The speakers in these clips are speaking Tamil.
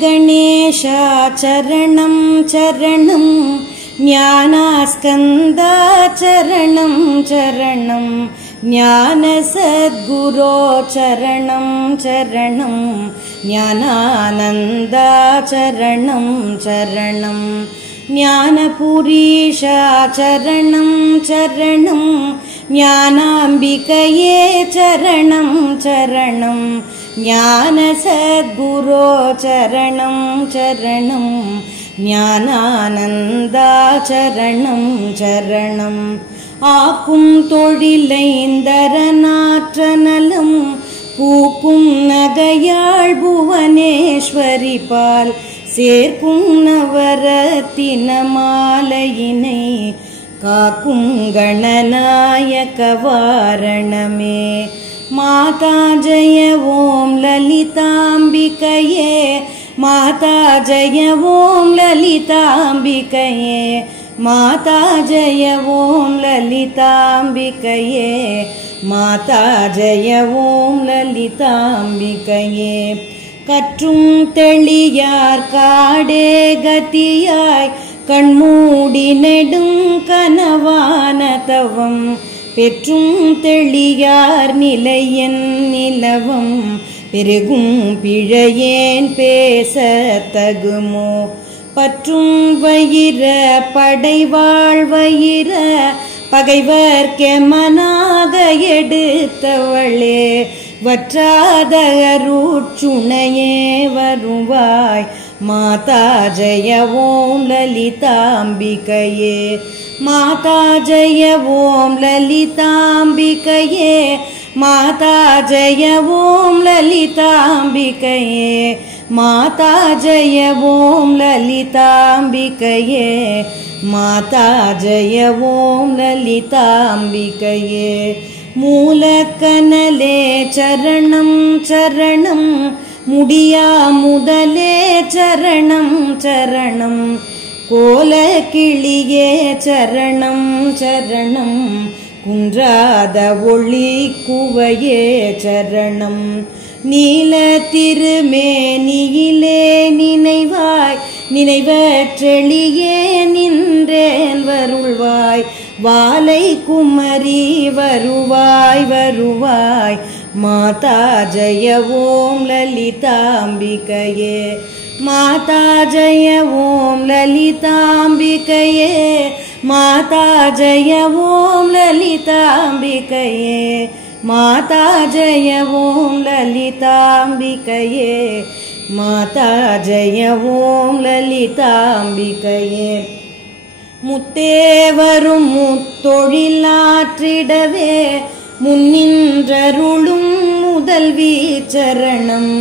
गणेशा चरणं चरणं ज्ञानास्कन्दा चरणं चरणं ज्ञानसद्गुरो चरणं चरणं ज्ञानानन्दा चरणं चरणं ज्ञानपुरीशा चरणं चरणं ज्ञानाम्बिकये चरणं चरणं ज्ञानसद्गुरो चरणं चरणं ज्ञानानन्दा चरणं चरणं ஆக்கும் தொழிலைந்தரநாற்றனலம் பூக்கும் நகையாள் புவனேஸ்வரி பால் சேர்க்கும் நவரத்தின மாலையினை காக்கும் கணநாயக வாரணமே மாதா ஜய ஓம் லலிதாம்பிகையே மாதா ஜய ஓம் லலிதாம்பிகையே மாதா ஜய ஓம் லலிதாம்பிகையே மாதா ஜய ஓம் லலிதாம்பிகையே கற்றும் தெளியார் காடே கதியாய் கண்மூடி நெடும் கனவான தவம் பெற்றும் தெளியார் நிலையன் நிலவம் பெருகும் பிழையேன் பேச தகுமோ பற்றும் வயிர படைவாழ் வயிர பகைவர்க்கெமனாக எடுத்தவளே வற்றாத அருட்சுணையே வருவாய் மாதா ஜய ஓம் லலிதாம்பிகையே மாதா ஜய ஓம் லலிதாம்பிகையே மாதா ஜய ஓம் லலிதாம்பிகையே மாதா ஜய ஓம் லலிதாம்பிகையே மாதா ஜய ஓம் லலிதாம்பிகையே மூலக்கனலே சரணம் சரணம் முடியா முதலே சரணம் சரணம் கோலக்கிளியே சரணம் சரணம் குன்றாத ஒளி குவையே சரணம் நீல திருமேனியிலே நினைவாய் நினைவற்றெளியே நின்றேன் வருள்வாய் வாலை குமரி வருவாய் வருவாய் மாதா ஜய ஓம் லலிதாம்பிகையே மாதா ஜய ஓம் லலிதாம்பிகையே மாதா ஜய ஓம் லலிதாம்பிகையே மாதா ஜய ஓம் லலிதாம்பிகையே மாதா ஜய ஓம் லலிதாம்பிகையே முத்தே வரும் முத்தொழிலாற்றிடவே முன்னின்றருளும் முதல்வி சரணம்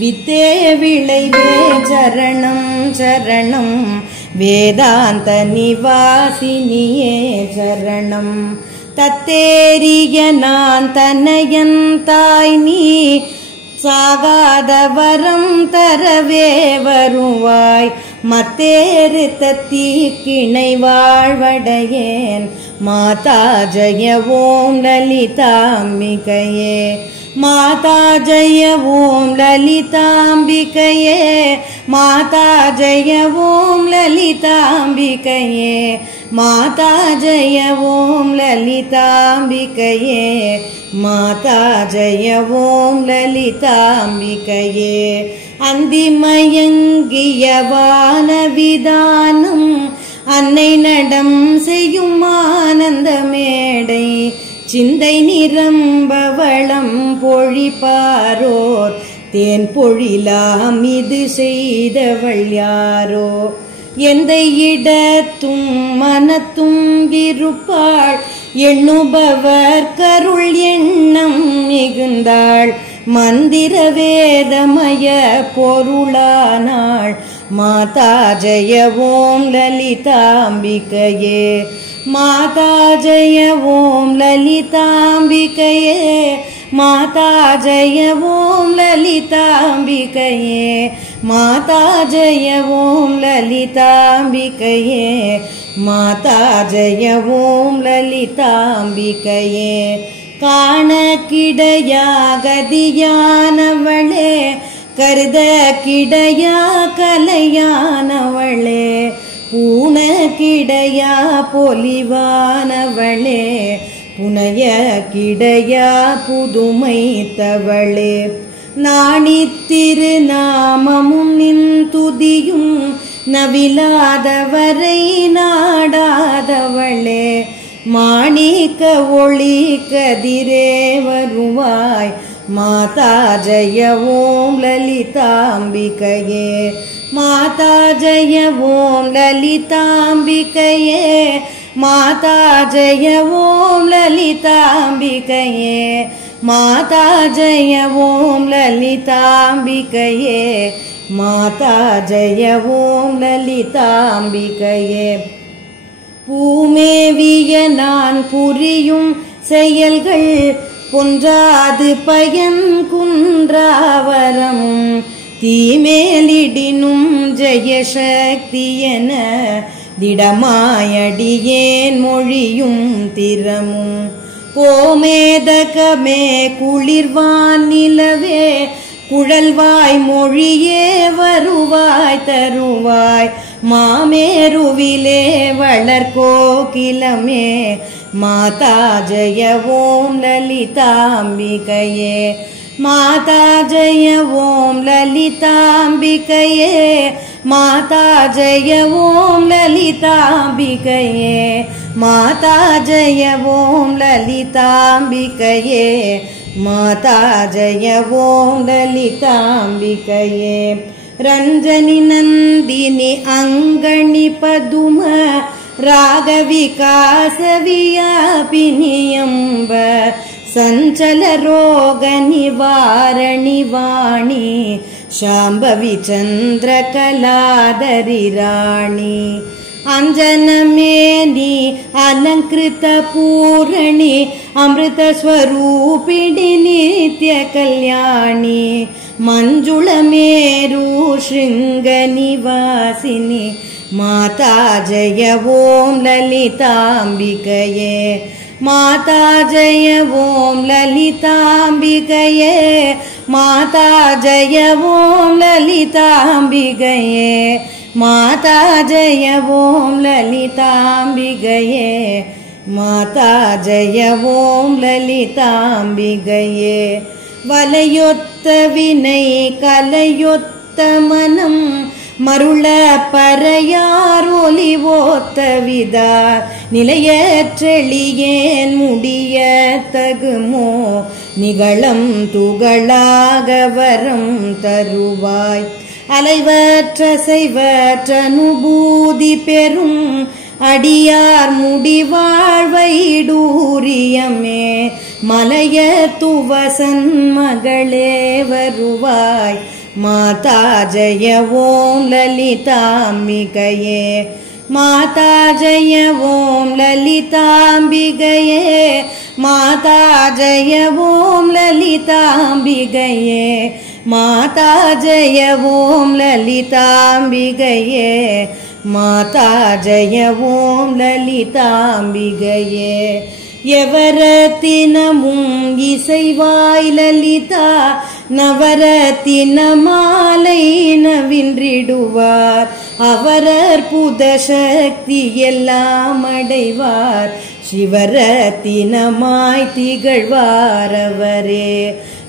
வித்தே விளைவே சரணம் சரணம் வேதாந்த நிவாசினியே சரணம் தத்தேரிய நான் தனையன் தாய் நீ சாகாத வரம் தரவே வருவாய் மத்தேறு தத்தி கிணை வாழ்வடையேன் மாதா ஜய ஓம் லலிதாம்பிகையே மாதா ஜய ஓம் லலிதாம்பிகையே மாதா ஜய ஓம் லலிதாம்பிகையே மாதா ஜய ஓம் லலிதாம்பிகையே மாதா ஜய ஓம் லலிதாம்பிகையே அந்திமயங்கிய வானவிதானம் அன்னை நடம் செய்யும் ஆனந்த மேடை சிந்தை நிரம்பவளம் பொழிப்பாரோர் தேன் பொழிலாம் இது செய்தவள் யாரோ எந்த இடத்தும் மனத்தும் இருப்பாள் எண்ணுபவர் கருள் எண்ணம் மிகுந்தாள் மந்திர வேதமய பொருளானாள் மாதா ஜய ஓம் லலிதாம்பிகையே மாதா ஜய ஓம் லலிதாம்பிகையே மாதா ஜய ஓம் லலிதாம்பிகையே மாதா ஜய ஓம் லலிதாம்பிகையே மாதா ஜய ஓம் லலிதாம்பிகையே காண கிடையாகதியானவளே கருத கிடையா கலையானவளே பூண கிடையா பொலிவானவளே புனைய கிடையா புதுமைத்தவளே நாணித்திரு நாமமும் நின் துதியும் நவிலாதவரை நாடாதவளே மாணிக்க ஒளி கதிரே வருவாய் மாதா ஜெய ஓம் லலிதாம்பிகையே மாதா ஜெய ஓம் லலிதாம்பிகையே மாதா ஜெய ஓம் லலிதாம்பிகையே மாதா ஜெய ஓம் லலிதாம்பிகையே மாதா ஜெய ஓம் லலிதாம்பிகையே பூமேவிய நான் புரியும் செயல்கள் பொன்றாது பயன் குன்றாவரமும் தீமேலிடினும் ஜெயசக்தி என திடமாயடியேன் மொழியும் திறமும் கோமேதகமே குளிர்வான் நிலவே குழல்வாய் மொழியே வருவாய் தருவாய் மாமேருவிலே வளர்கோகிலமே மாதா ஜெய ஓம் லலிதாம்பிகையே மாதா ஜெய ஓம் லலிதாம்பிகையே மாதா ஜெய ஓம் லலிதாம்பிகையே மாதா ஜெய ஓம் லலிதாம்பிகையே மாதா ஜெய ஓம் லலிதாம்பிகையே ரஞ்சனி நந்தினி அங்கணி பதும ராகவிகாச வியாபினியம்ப சஞ்சல ரோக நிவாரணி வாணி ಶಾಂಭವಿ ಚಂದ್ರ ಕಲಾದರಿ ರಾಣಿ ಅಂಜನಮೇನಿ ಅಲಂಕೃತ ಪೂರಣಿ ಅಮೃತ ಸ್ವರೂಪಿಣಿ ನಿತ್ಯ ಕಲ್ಯಾಣಿ ಮಂಜುಳ ಮೇರು ಶೃಂಗ ನಿವಾಸಿನಿ ಮಾತಾ ಜಯ ಓಂ ಲಲಿತಾಂಬಿಕಯೇ ಮಾತಾ ಜಯ ಓಂ ಲಲಿತಾಂಬಿಕಯೇ ಮಾತಾ ಜಯ ಓಂ ಲಲಿತಾಂಬಿಕಯೇ ಮಾತಾ ಜಯ ಓಂ ಲಲಿತಾಂಬಿಕಯೇ ಮಾತಾ ಜಯ ಓಂ ಲಲಿತಾಂಬಿಕಯೇ வலையொத்த வினை கலையொத்த மனம் மருள பறையார் ஒலி ஓத்த விதார் நிலையற்றெளியேன் முடிய தகுமோ நிகழம் துகளாக வரம் தருவாய் அலைவற்ற செய்வற்ற அனுபூதி பெறும் அடியார் முடிவாழ்வைடூரியமே மலைய துவசன் மகளே வருவாய் மாதா ஜய ஓம் லலிதாம்பிகையே மாதா ஜய ஓம் லலிதாம்பிகையே மாதா ஜய ஓம் லலிதாம்பிகையே மாதா ஜய ஓம் லலிதாம்பிகையே மாதா ஜய ஓம் லலிதாம்பிகையே எவரத்தினமும் இசைவாய் லலிதா நவரத்தின மாலை நவின்றிடுவார் அவரர் புத சக்தி எல்லாம் அடைவார் சிவரத்தினமாய் திகழ்வார் அவரே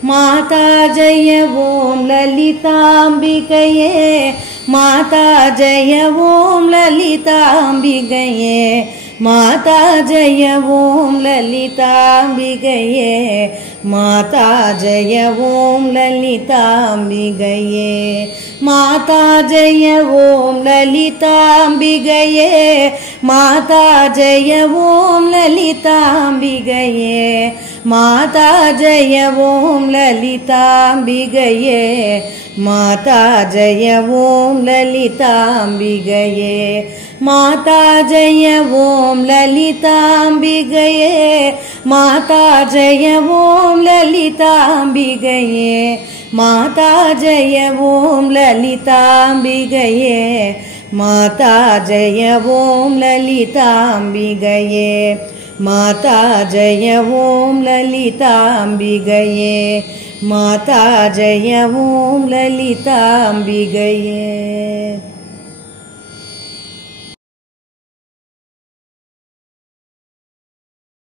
மாதா ஜய ஓம் லலிதாம்பிகையே மாதா ஜய ஓம் லலிதாம்பிகையே மாதா ஜய ஓம் லலிதாம்பிகையே மாதா ஜய ஓம் லலிதாம்பிகையே மாதா ஜய ஓம் லலிதாம்பிகையே மாதா ஜய ஓம் லலிதாம்பிகையே மாதா ஜய ஓம் லலிதாம்பிகையே மாதா ஜய ஓம் லலிதாம்பிகையே மாதா ஜய ஓம் லலிதாம்பிகையே மாதா ஜய ஓம் லலிதாம்பிகையே மாதா ஜய ஓம் லலிதாம்பிகையே மாதா ஜய ஓம் லலிதாம்பிகையே மாதா ஜய ஓம் லலிதாம்பிகையே மாதா ஜெய ஓம் லலிதாம்பிகையே.